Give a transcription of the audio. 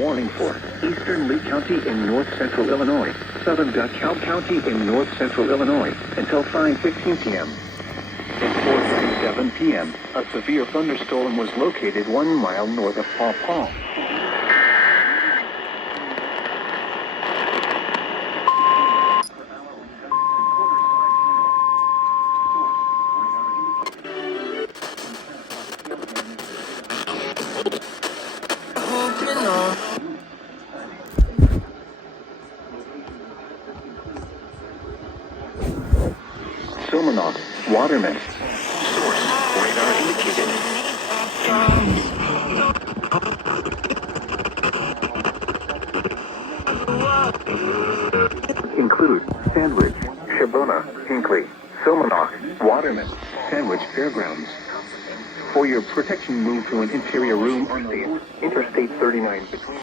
warning for eastern Lee County in north-central Illinois, southern DeKalb County in north-central Illinois, until 5:15 p.m. At 4:37 p.m., a severe thunderstorm was located 1 mile north of Paw Paw. Silmanoff, Waterman. Source, radar indicated. Include Sandwich, Shabona, Hinkley, Silmanoff, Waterman, Sandwich Fairgrounds. For your protection, move to an interior room on the Interstate 39 between